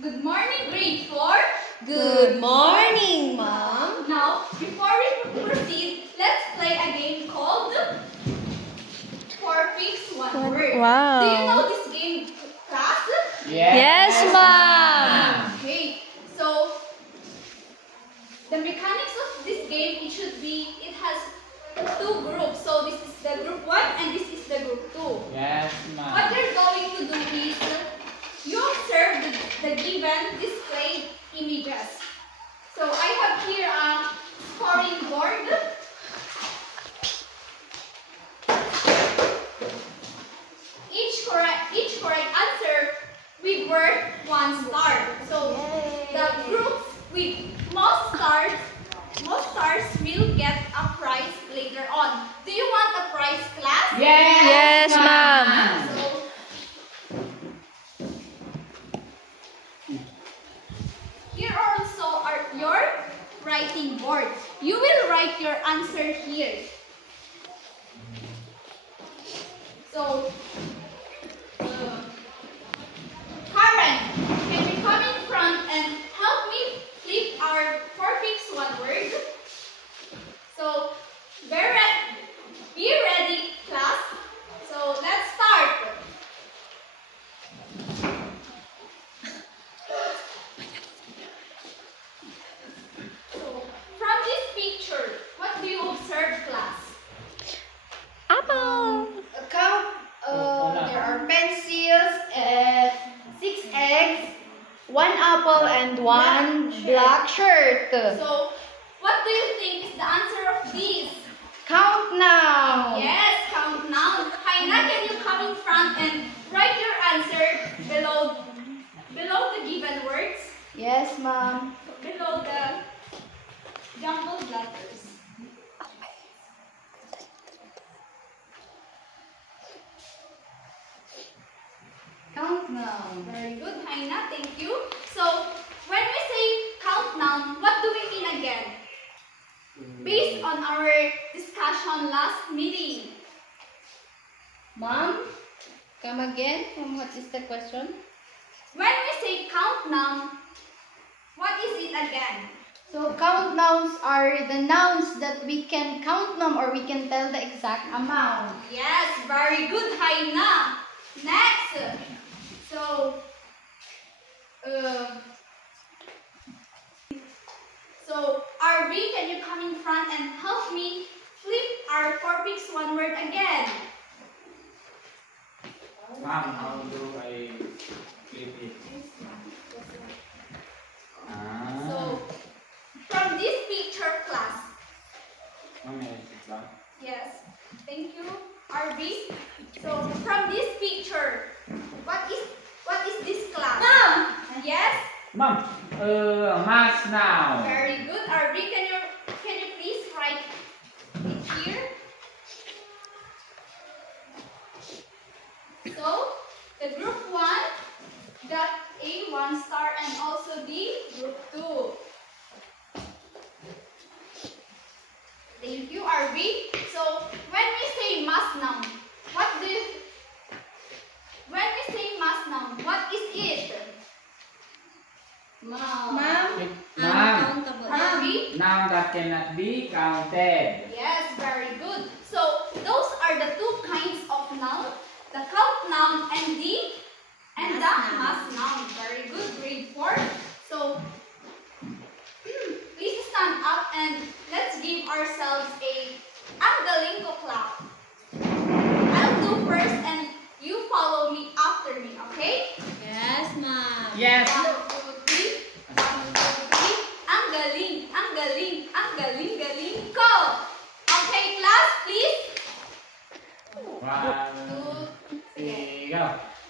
Good morning, grade 4. Good morning, Mom. Now, before we proceed, let's play a game called 4 Picks, 1 Word. Wow. Do you know this game, class? Yes, Mom. Okay, so the mechanics of this game, it has 2 groups. So this is the group 1 and this is the group 2. Yes, ma'am. What you're going to do is you observe the given displayed images. So I have here a scoring board. Each correct answer we worth 1 star. So the groups with most stars will get a prize later on. Do you want a prize, class? Yes, Mom. So, here also are your writing board. You will write your answer here. So, Karen, can you come in front and help me flip our 4 Picks, 1 Word? So, be ready, class. So, let's start. So, from this picture, what do you observe, class? Apple. There are pencils and 6 eggs, 1 apple, and 1 black shirt. So, what do you think is the answer of these? Count now. Yes, count now. Haina, can you come in front and write your answer below the given words? Yes, Mom. Below the jumbled letters. Count now. Very good, Haina. Thank you. So, when we say count now, what do we mean again? Based on our discussion last meeting. Mom, come again. What is the question? When we say count now, what is it again? So count nouns are the nouns that we can count them or we can tell the exact amount. Yes, very good, Haina. Next. So, RV, can you come in front and help me flip our 4 Picks, 1 Word again? Ma'am, how do I flip it? So, from this picture, class. Ma'am, is it done? Yes, thank you, RV. So, from this picture, what is this class? Mom! Yes? Ma'am, mass now. Very good, RV. Can you please write it here? So, the group 1 got a 1 star and also the group 2. Thank you, RV. So, when we say mass noun, what is it? Mom. Ma'am, RV? noun that cannot be counted. Yes, very good. So, those are the 2 kinds of noun, the count noun and the mass noun. Very good, grade 4. So, please stand up and let's give ourselves ang galing ko clap. I'll do first and you follow me after me, okay? Yes, Mom. Yes. 1, 2, 3. 1, 2, 3. Ang galing, ang galing, ang galing, galing ko. Okay, class, please. 1, 2, 3, go.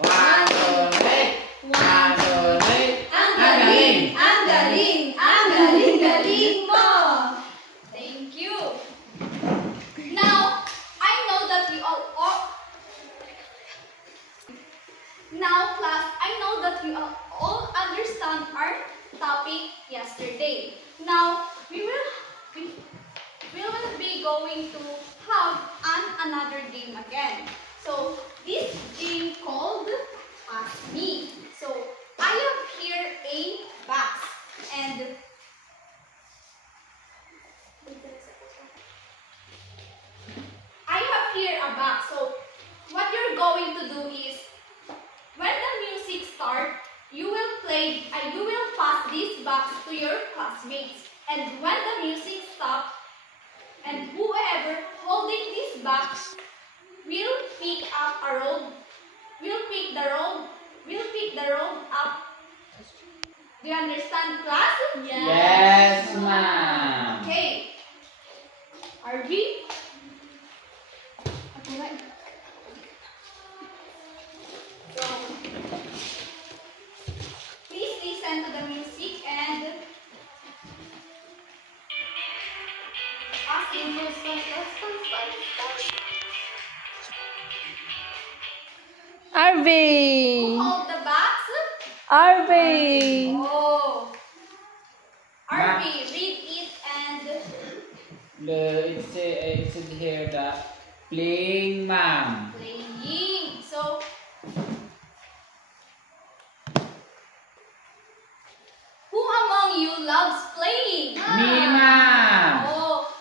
1, 2, 3. 1, 2, 3. ang galing, ang galing, ang galing, galing mo. Thank you. Now, I know that we all understand our topic yesterday. Now, we will be going to have another game again. So, this game called Ask Me. So, I have here played, you will pass this box to your classmates. And when the music stops, and whoever holding this box will pick up a roll, will pick the roll up. Do you understand, class? Yes, ma'am. Okay. RV? So, please listen to the music and ask him for some Arby. Who hold the box? Arby. Oh. RV, read it and It said here that playing, ma'am. playing. So, who among you loves playing? Me, ma'am. Oh,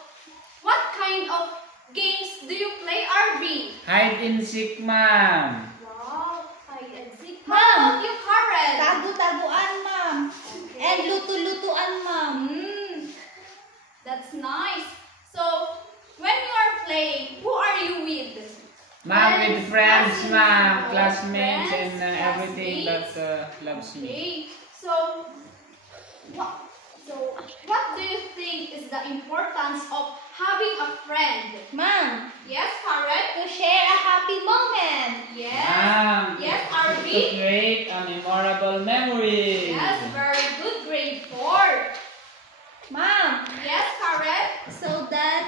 what kind of games do you play, RV? Hide and seek, ma'am. Wow, hide and seek. Ma'am. How about you, Karen? Tagu-taguan, ma'am. And luto-lutuan, ma'am. That's nice. So, when you are playing, who are you with? Ma'am, with friends, ma'am. Oh, Classmates and friends, everything that classmates. loves me. Okay. So, what do you think is the importance of having a friend? Ma'am, Yes, Karen? to share a happy moment. Yes. Ma'am, Yes, to RV? create a memorable memory. Yes, very good. Grade 4. Ma'am, Yes, Karen? so that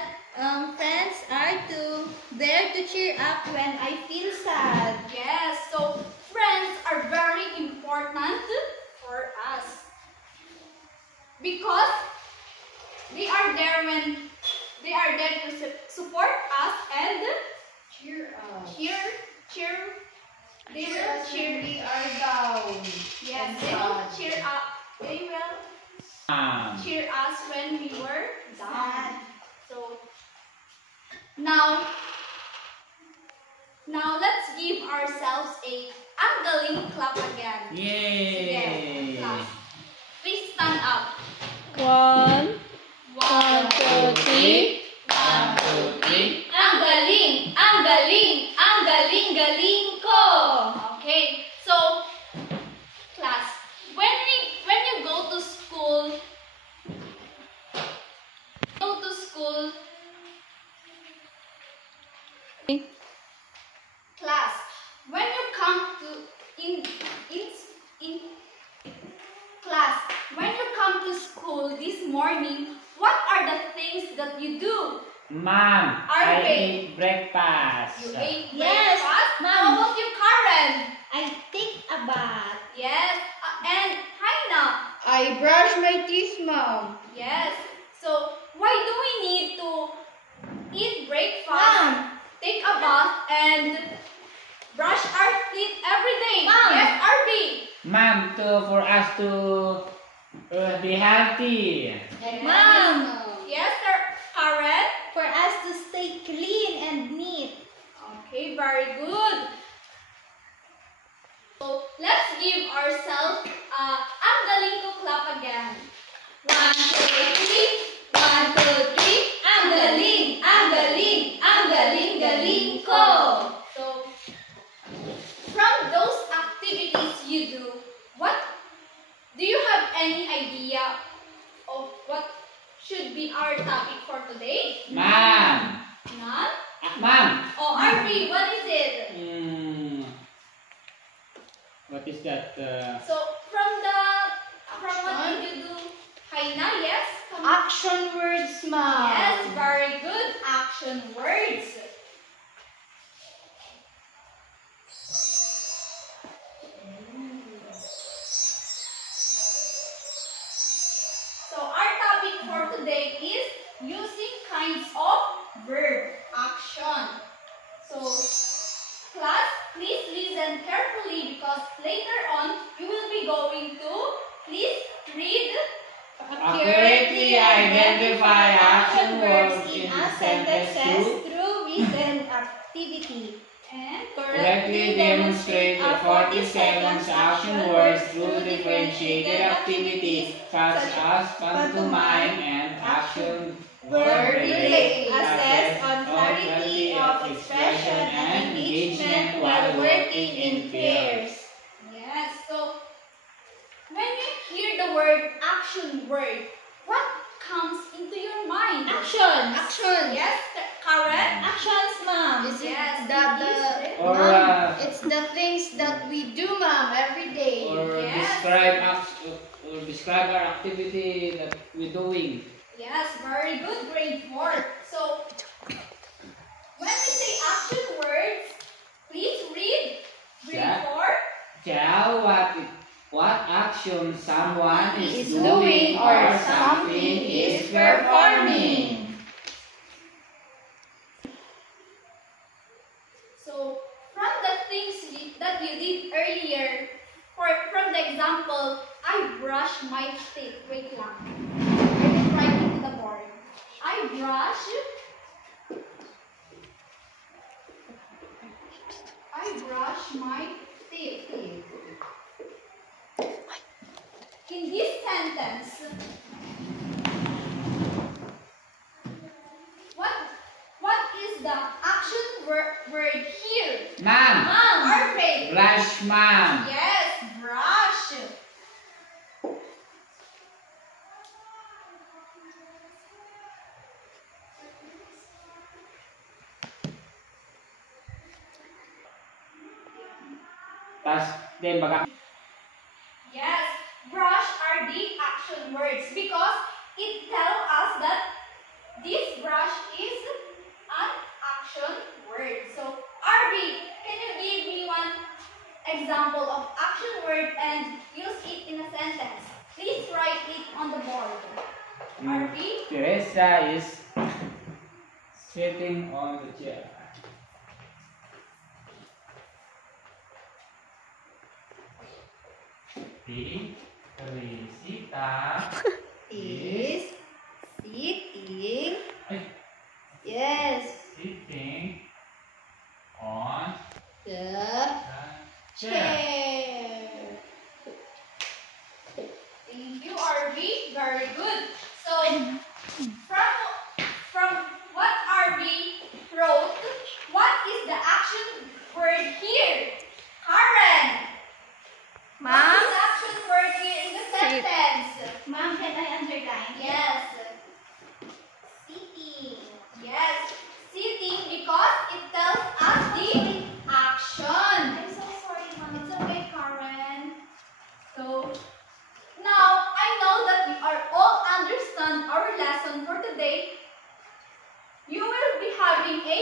friends are there to cheer up when I feel sad. Yes, so friends are very important for us because they are there to support us and Cheer up. cheer. They will cheer. We are down. Yes, and they will sad. cheer up. They will Ma'am. cheer us when we were down. Sad. So now let's give ourselves a angling clap again. Yay! Clap. Please stand up. 1, 1, 2, 3. 1, 2, 3. Ang galing! Ang galing! Ang galing-galing ko! Okay, so class, when you go to school, class, when you come to in class, when you come to school this morning, what are the things that you do? Ma'am, I Arvin. ate breakfast. You ate Yes, breakfast? ma'am. How about you, Karen? I take a bath. Yes. And Haina? I brush my teeth, ma'am. Yes. So, why do we need to eat breakfast, Ma'am. take a bath, and brush our teeth every day? Ma'am. Yes, RV? Ma'am, for us to be healthy. Ma'am. Yes, sir. Karen? For us to stay clean and neat. Okay, very good. So, let's give ourselves ang galing ko clap again. 1, 2, 3. 1, 2, 3. Ang galing! Ang galing! Ang galing-galing ko! So, from those activities you do, do you have any idea of what should be our topic for today? Ma'am. None? Ma'am. Oh, RV, what is it? What is that? So, from what did you do? Haina, yes? Action words, ma'am. Yes, very good. Action words. So, our topic for today is using kinds of verb action. So, class, please listen carefully because later on you will be going to please read. Accurately identify action words in sentences through written activity. And correctly demonstrate the 40 seconds action words through the differentiated activities such as pantomime and action Word relay. assess Assess on clarity of expression and engagement while working in pairs. Yes, so when you hear the word action word, what comes into your mind? Actions. Actions. Yes, Karen? Actions, ma'am. Is it Yes, that it is. Or, ma'am, it's the things that we do, ma'am, every day. or Yes. describe our activity that we're doing. Yes, very good, grade 4. So, when we say action words, please read grade Yeah. 4. Tell what action someone is Is doing or something something is is performing. So, from the things that you did earlier, from the example, I brush my teeth. Wait lang. I will write it to the board. I brush my teeth. In this sentence, what is the action word here? Ma'am, Perfect. brush ma'am. Yes, brush. Tas, then baga. Yes, brush are the action words because it tells us that this brush is an action word. So, Arby, can you give me one example of action word and use it in a sentence? Please write it on the board. Arby? Teresa is sitting on the chair. Teresita Is sitting. ay, Yes. sitting on The the chair. chair. Thank you, Arby. Very good. So, from what Arby wrote, what is the action word here? Karen! What Ma'am? is the action word here in the sentence? Ma'am, can I underline? Yes. Sitting. Yes. Sitting because it tells us the action. I'm so sorry, Mom. It's okay, Karen. So, now I know that we are all understand our lesson for today. You will be having a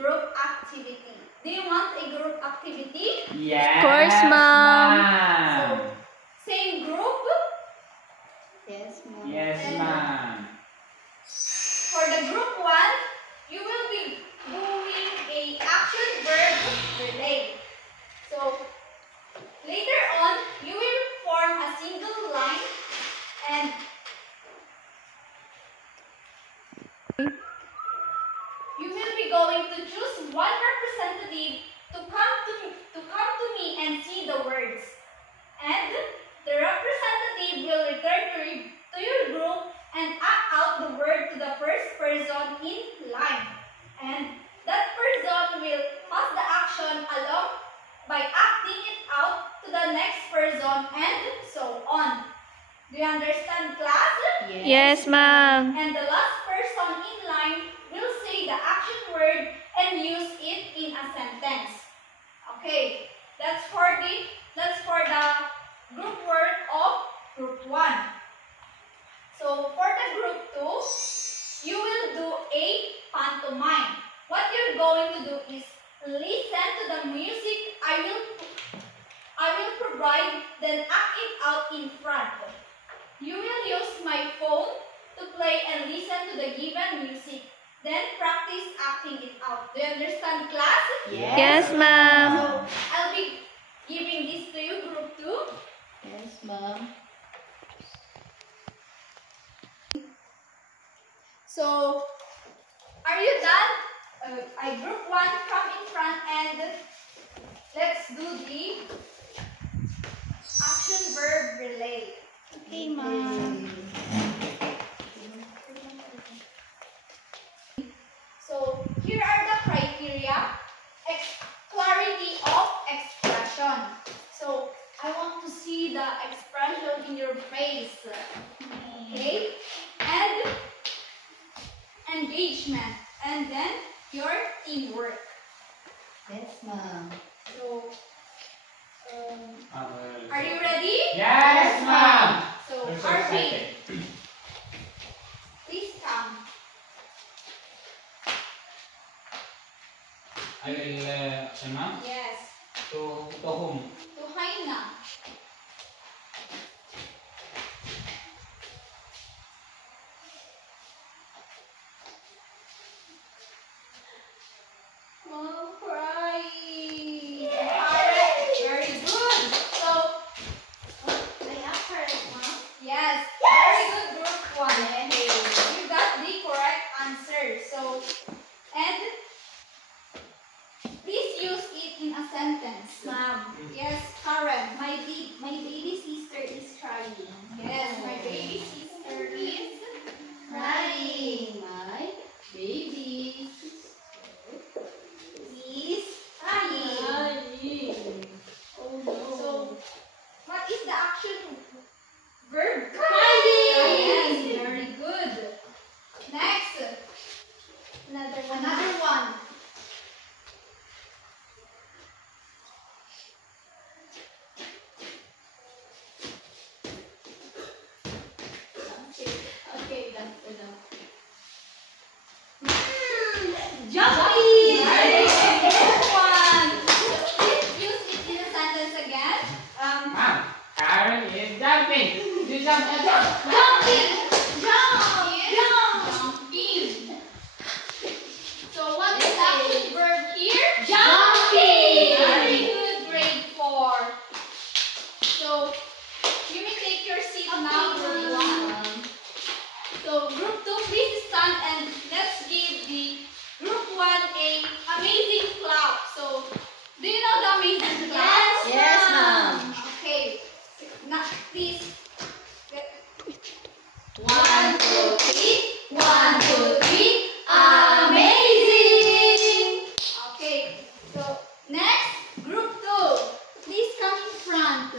group activity. Do you want a group activity? Yes, course, ma'am. So, same group. Yes, ma'am. Yes, ma'am. For the group 1, you will be doing a action verb relay. So, later on, you will form a single line and you will be going to choose one representative to come to me and see the words. And the representative will return to your group and act out the word to the first person in line. And that person will pass the action along by acting it out to the next person and so on. Do you understand, class? Yes, ma'am. And the last person in line will say the action word and use it in a sentence. Okay, that's for the group work of group 1. So for the group 2, you will do a pantomime. What you're going to do is listen to the music I will provide, then act it out in front. You will use my phone to play and listen to the given music. Then practice acting it out. Do you understand, class? Yes, ma'am. So, I'll be giving this to you, group 2. Yes, ma'am. So, are you done? Group 1, come in front and let's do the action verb Okay, ma'am. So here are the criteria. Clarity of expression. So I want to see the expression in your face. Okay? And engagement. And then your teamwork. Yes, ma'am. So are you ready? Yes, ma'am. So I'm so RP, excited. please come. I will, ma'am, Yes. to whom? To Haina. Mom, crying. Correct. Very good. So, I asked her, ma'am. yes. Very good, group one. Okay. You got the correct answer. So, and please use it in a sentence. Ma'am, Yes, Karen. my baby sister is crying. Yes, my baby sister is Crying. My baby sister is crying. crying. Oh no. So, what is the action verb? Crying. Yes, very good. Next, another one. Okay, that's enough. Jumping. Next one. Please use it in a sentence again. Ma'am, Karen is jumping. You jump and jump. Jumping. Jumping. So what is the action verb here? Jumping. Very good, grade 4. So you may take your seat now, group 1. So group 2, please stand and let's give the group 1 a amazing clap. So do you know the amazing clap? Yes, ma'am. Okay. Now please. 1, 2, 3. 1, 2, 3. Amazing! Okay, so next, group 2. Please come in front.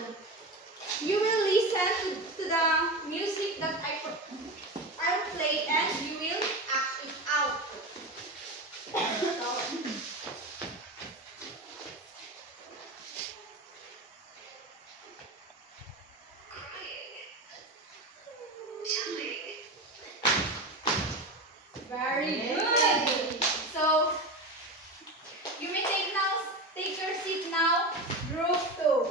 You will listen to the music that I'll play and you will act it out. Very good. So you may take your seat now. Group 2.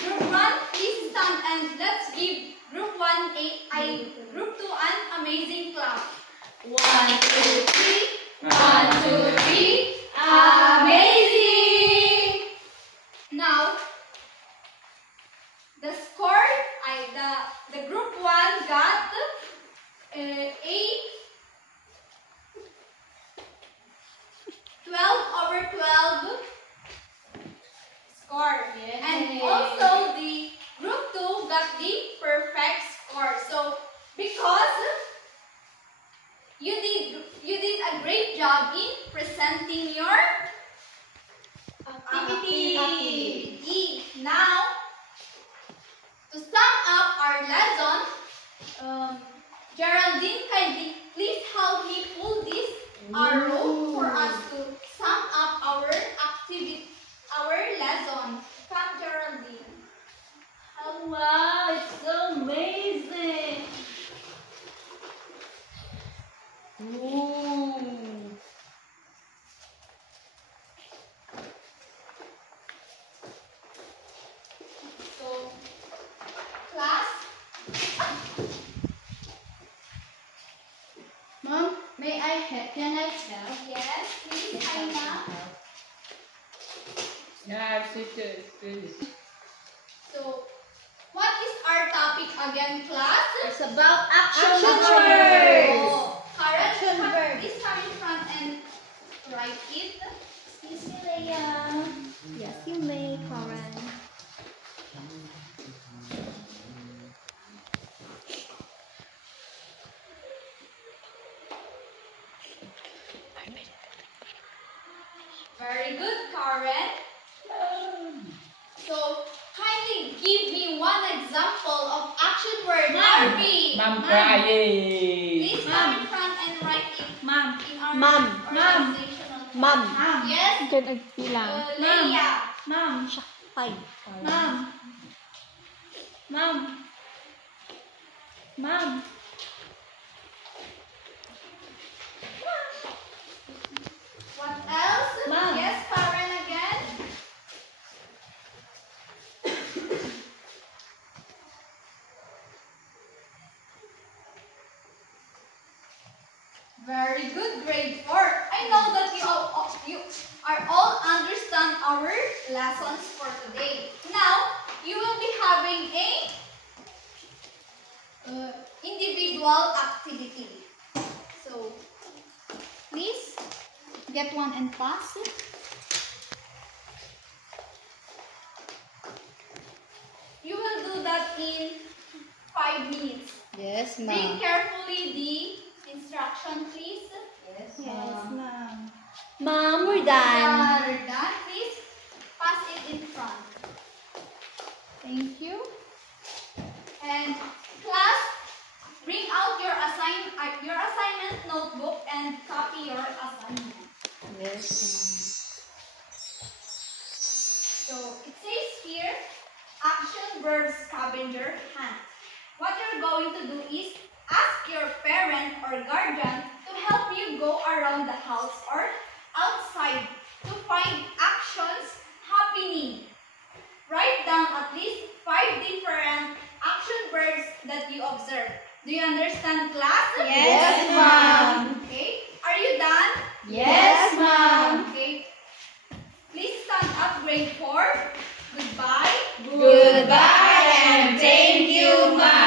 Group 1, please stand and let's give group 1 group 2 an amazing clap. 1, 2, 3. 1, 2, 3. Amazing! Now the score the group 1 got a 12/12 score. Yay. And also the group 2 got the perfect score. So because you did a great job in presenting your activity. Now to sum up our lesson, Geraldine, kindly please help me pull this arrow for us to sum up our lesson. Come, Geraldine. Oh wow, it's so amazing. Ooh. So, class, Mom, may I help? Can I help? yes, please, Aina. Yeah, please. So, what is our topic again, class? It's about action Action words. Oh, Karen, Action verbs. please come in front and write it. Excuse me, Leia. Yes, you may, Karen. word. RP. Mom crying. Please come in front and write it Mom. in our Mom. organizational. Mom. Yes. Diyan bilang. Leia. Mom. Five. Mom. Mom. Mom. What else? Mom. Yes, Karen again. Very good, grade 4. I know that you are all understand our lessons for today. Now, you will be having a individual activity. So, Please get one and pass it. you will do that in 5 minutes. Yes, Read ma'am. carefully the instruction, please. Yes, Yes, ma'am. Mom, we're done. We're done. Please pass it in front. Thank you. And class, bring out your assignment notebook and copy your assignment. Yes, So it says here, action verb scavenger hunt. What you're going to do is ask your parent or guardian to help you go around the house or outside to find actions happening. Write down at least 5 different action verbs that you observe. Do you understand, class? Yes, ma'am. Okay. Are you done? Yes, ma'am. Okay. Please stand up, grade 4. Goodbye. Goodbye and thank you, ma'am.